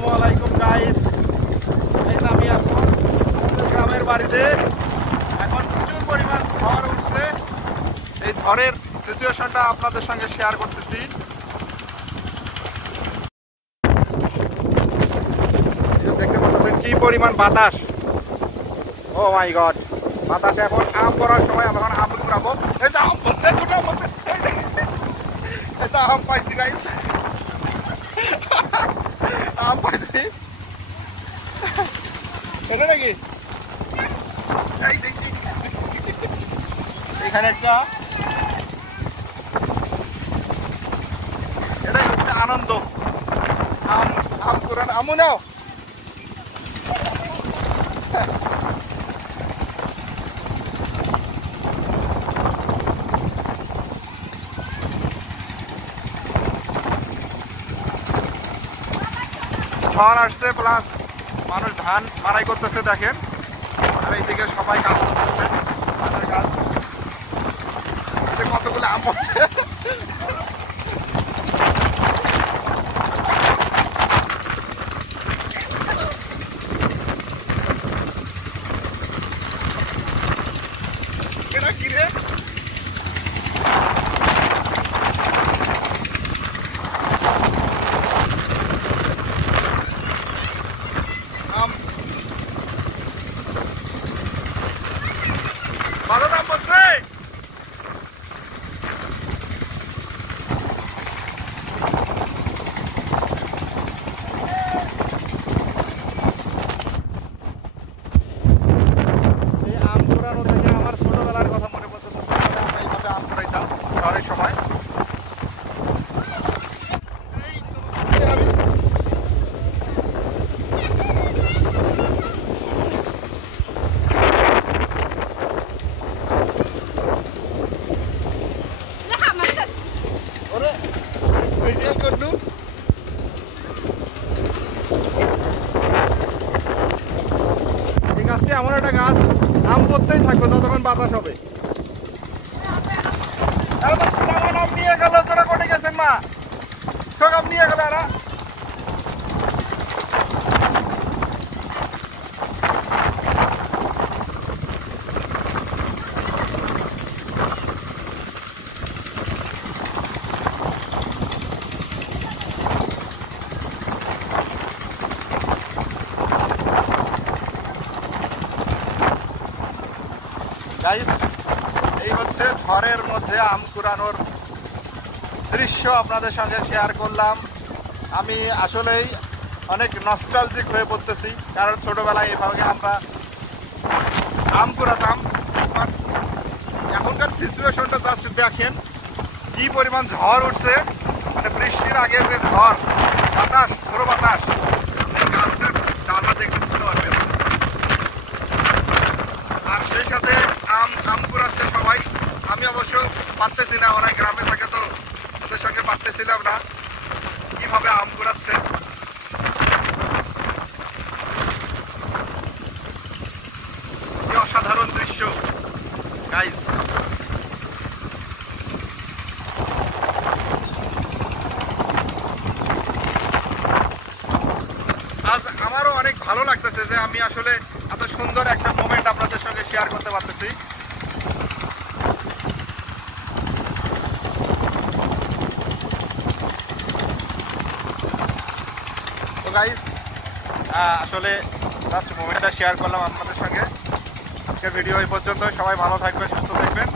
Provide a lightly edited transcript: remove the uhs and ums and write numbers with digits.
আসসালামু আলাইকুম গাইস। আমি এখন গ্রামের বাড়িতে এখন প্রচুর পরিমাণ ঝড় উঠছে। এই ঝড়ের সিচুয়েশনটা আপনাদের সঙ্গে শেয়ার করতেছি। দেখতে পাচ্ছেন কি পরিমাণ বাতাস। ও মাই গড, বাতাস এখন আম পড়ার সময়। আমরা এখন আম কুড়াবো। এই যে আম পড়ছে, দুটো আম পড়ছে। এটা আম পাইছি গাইস, আম পাইছি। এটা নাকি এখানে একটা, এটাই হচ্ছে আনন্দ। আম আম পুরান আমু নাও। ঝড় আসছে, প্লাস মানুষ ধান মারাই করতেছে দেখেন। আর এইদিকে সবাই কাজ করতেছে, ধানের কাজ। কতগুলো আম পড়ছে। এটা কি রে? আম বাজার দাম পড়ছে। আম কুড়ানো থেকে আমার ছোটবেলার কথা মনে পড়ছে। ছোটবেলায় আমরা এইভাবে আম কুড়াইতাম ঝড়ের সময়। এই গাছটি এমন একটা গাছ, আম পড়তেই থাকবে যতক্ষণ বাতাস হবে। আম নিয়ে গেল, তোরা কোটে গেছেন মা? সব আম নিয়ে গেল এরা। গাইস, এই হচ্ছে ঝড়ের মধ্যে আম কুড়ানোর দৃশ্য আপনাদের সঙ্গে শেয়ার করলাম। আমি আসলেই অনেক নস্টালজিক হয়ে পড়তেছি, কারণ ছোটবেলায় এভাবে আমরা আম কুড়াতাম। এখনকার সিচুয়েশনটা জাস্ট দেখেন, কি পরিমাণ ঝড় উঠছে। মানে বৃষ্টির আগে যে ঝড় বাতাস, ঝোড়ো বাতাস, গাছের ডালটা দেখতে বুঝতে পারবেন। আর সেই সাথে আম কুড়াচ্ছে সবাই। আমি অবশ্য পারতেছি না, ওরা গ্রামে থাকে তো ওদের সঙ্গে পারতেছিলাম না কিভাবে আম কুড়াচ্ছে। কি অসাধারণ দৃশ্য গাইস। আজ আমারও অনেক ভালো লাগতেছে যে আমি আসলে এত সুন্দর একটা মোমেন্ট আপনাদের সঙ্গে শেয়ার করতে পারতেছি। তো গাইস, আসলে লাস্ট মোমেন্টটা শেয়ার করলাম আপনাদের সঙ্গে। আজকের ভিডিও এই পর্যন্ত। সবাই ভালো থাকবেন, সুস্থ থাকবেন।